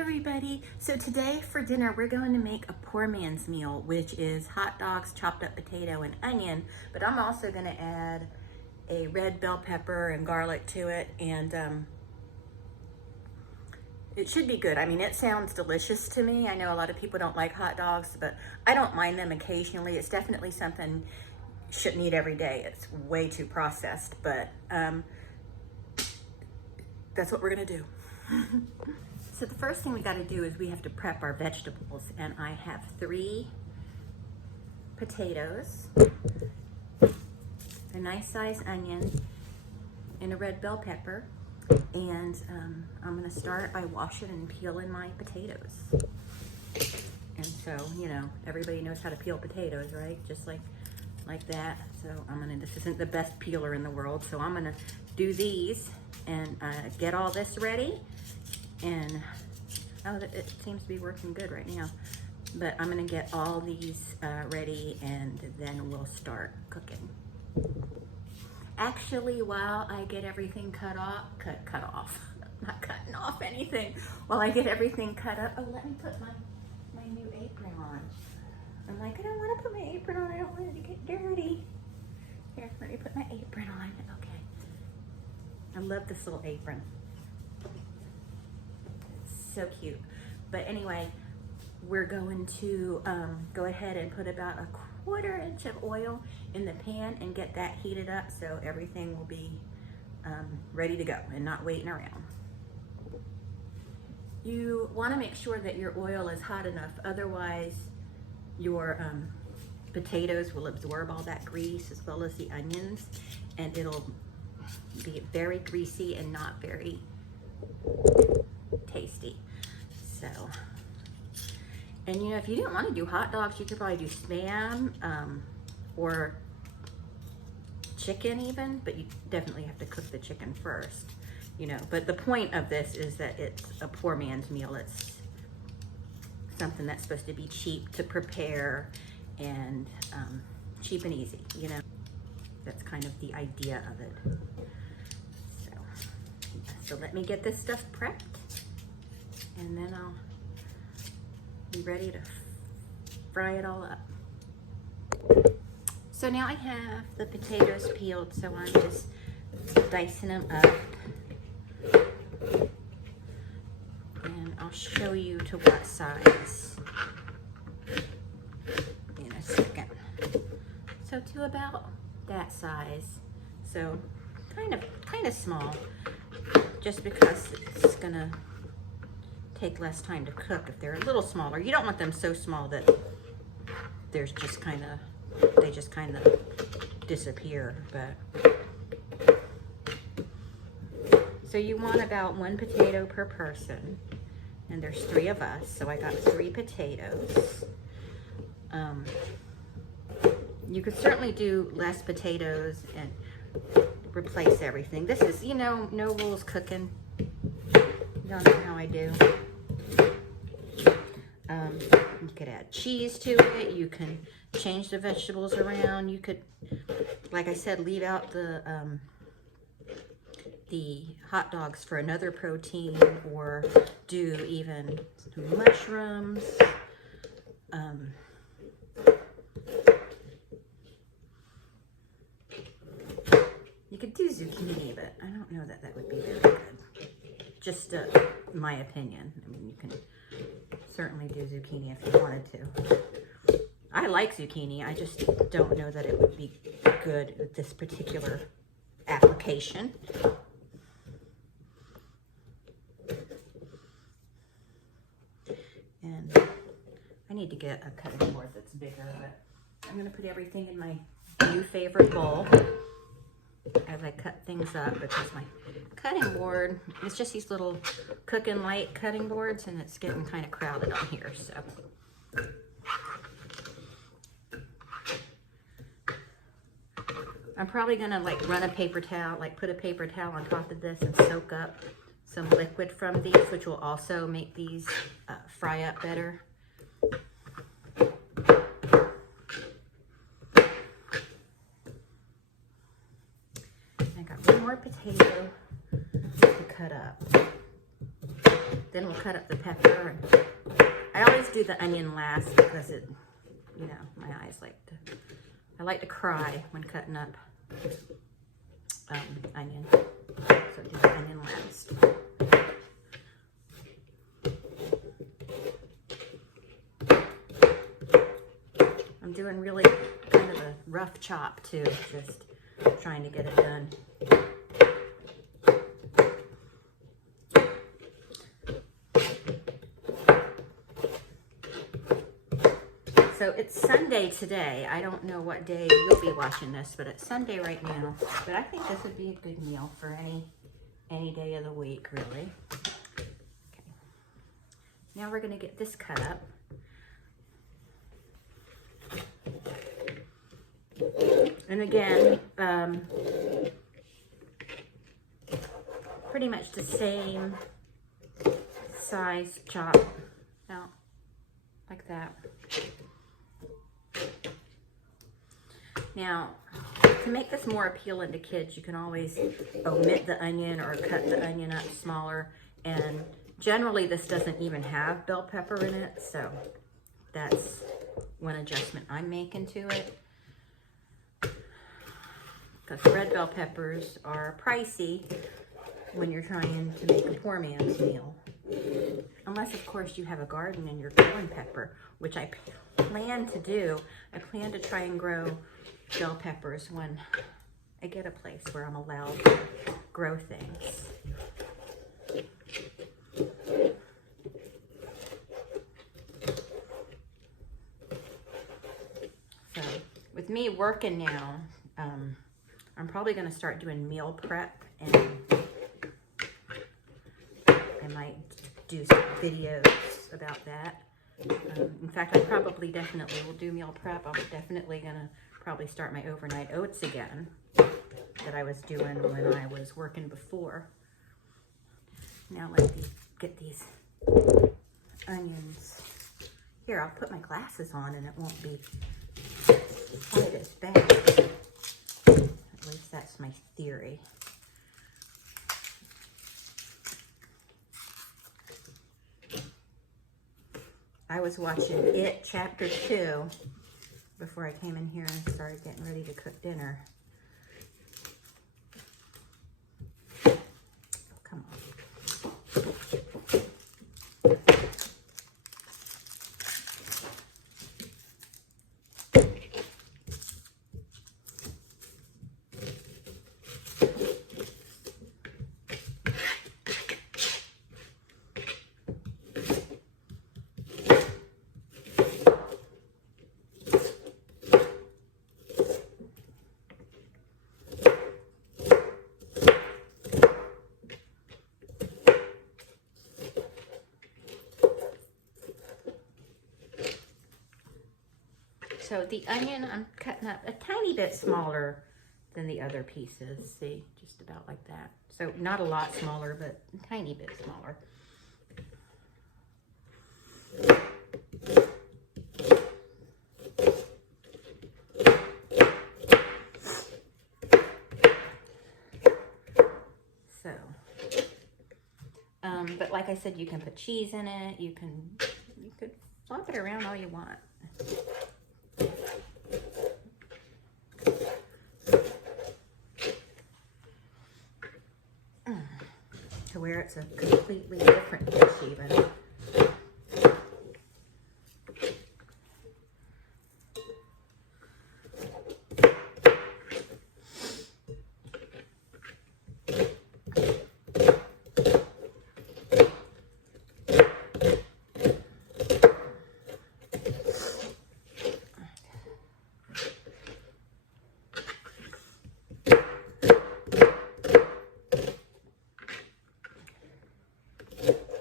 everybody. So today for dinner, we're going to make a poor man's meal, which is hot dogs, chopped up potato, and onion. But I'm also going to add a red bell pepper and garlic to it. And it should be good. I mean, it sounds delicious to me. I know a lot of people don't like hot dogs, but I don't mind them occasionally. It's definitely something you shouldn't eat every day. It's way too processed, but that's what we're going to do. So the first thing we got to do is we have to prep our vegetables, and I have 3 potatoes, a nice sized onion, and a red bell pepper. And I'm going to start by washing and peeling my potatoes. And so, you know, everybody knows how to peel potatoes, right? Just like that. So this isn't the best peeler in the world, so I'm going to do these and get all this ready. And it seems to be working good right now. But I'm gonna get all these ready, and then we'll start cooking. Actually, while I get everything cut off, not cutting off anything. While I get everything cut up, oh, let me put my new apron on. I'm like, I don't want to put my apron on. I don't want it to get dirty. Here, let me put my apron on. Okay. I love this little apron. So cute. But anyway, we're going to go ahead and put about a 1/4 inch of oil in the pan and get that heated up so everything will be ready to go and not waiting around. You want to make sure that your oil is hot enough, otherwise your potatoes will absorb all that grease as well as the onions, and it'll be very greasy and not very tasty. So, and you know, if you didn't want to do hot dogs, you could probably do Spam or chicken even, but you definitely have to cook the chicken first, you know. But the point of this is that it's a poor man's meal. It's something that's supposed to be cheap to prepare and cheap and easy, you know. That's kind of the idea of it. So let me get this stuff prepped, and then I'll be ready to fry it all up. So now I have the potatoes peeled, so I'm just dicing them up. And I'll show you to what size in a second. So to about that size. So kind of small, just because it's gonna take less time to cook if they're a little smaller. You don't want them so small that they just kind of disappear. But so you want about 1 potato per person, and there's 3 of us, so I got 3 potatoes. You could certainly do less potatoes and replace everything. This is, you know, no rules cooking. You don't know how I do. You could add cheese to it. You can change the vegetables around. You could, like I said, leave out the hot dogs for another protein, or do even some mushrooms. You could do zucchini, but I don't know that would be very good. Just my opinion. I mean, you can certainly do zucchini if you wanted to. I like zucchini. I just don't know that it would be good with this particular application. And I need to get a cutting board that's bigger, but I'm going to put everything in my new favorite bowl as I cut things up, because my cutting board, it's just these little Cooking Light cutting boards, and it's getting kind of crowded on here. So I'm probably gonna like run a paper towel, like put a paper towel on top of this and soak up some liquid from these, which will also make these fry up better. I got one more potato to cut up. Then we'll cut up the pepper. I always do the onion last because it, you know, my eyes I like to cry when cutting up onion. So do the onion last. I'm doing really kind of a rough chop too, just trying to get it done. So it's Sunday today. I don't know what day you'll be watching this, but it's Sunday right now. But I think this would be a good meal for any day of the week, really. Okay. Now we're gonna get this cut up. And again, pretty much the same size chop out like that. Now, to make this more appealing to kids, you can always omit the onion or cut the onion up smaller. And generally, this doesn't even have bell pepper in it, so that's one adjustment I'm making to it. Because red bell peppers are pricey when you're trying to make a poor man's meal. Unless, of course, you have a garden and you're growing pepper, which I plan to do. I plan to try and grow bell peppers when I get a place where I'm allowed to grow things. So, with me working now, I'm probably going to start doing meal prep, and I might do some videos about that. In fact, I definitely will do meal prep. I'm definitely going to probably start my overnight oats again that I was doing when I was working before. Now let's get these onions. Here, I'll put my glasses on and it won't be quite as bad. At least that's my theory. I was watching It Chapter 2 before I came in here and started getting ready to cook dinner. Oh, come on. So the onion I'm cutting up a tiny bit smaller than the other pieces. See, just about like that. So not a lot smaller, but a tiny bit smaller. So, but like I said, you can put cheese in it. You could flop it around all you want. To where it's a completely different dish even.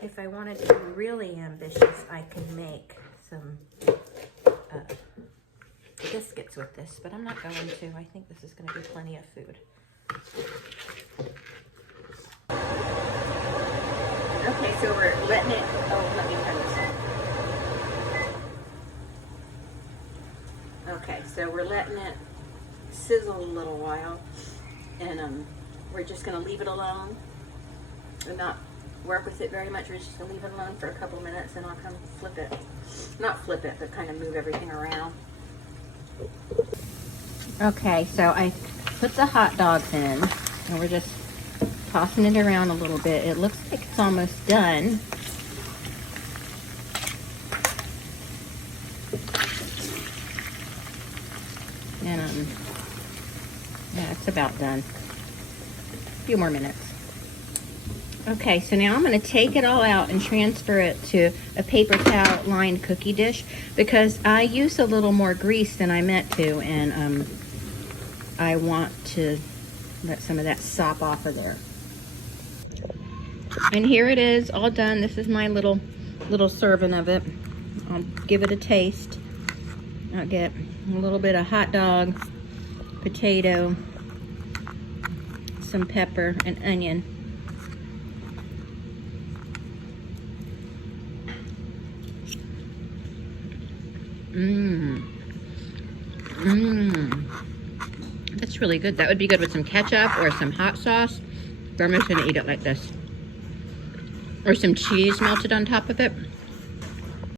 If I wanted to be really ambitious, I can make some biscuits with this, but I'm not going to. I think this is going to be plenty of food. Okay, so we're letting it, let me turn this on. Okay, so we're letting it sizzle a little while, and we're just going to leave it alone. work with it very much. We're just gonna leave it alone for a couple minutes and I'll come flip it. Not flip it, but kind of move everything around. Okay, so I put the hot dogs in and we're just tossing it around a little bit. It looks like it's almost done. And yeah, it's about done. A few more minutes. Okay, so now I'm going to take it all out and transfer it to a paper towel lined cookie dish because I used a little more grease than I meant to, and I want to let some of that sop off of there. And here it is, all done. This is my little serving of it. I'll give it a taste. I'll get a little bit of hot dog, potato, some pepper, and onion. That's really good. That would be good with some ketchup or some hot sauce. But I'm just gonna eat it like this. Or some cheese melted on top of it.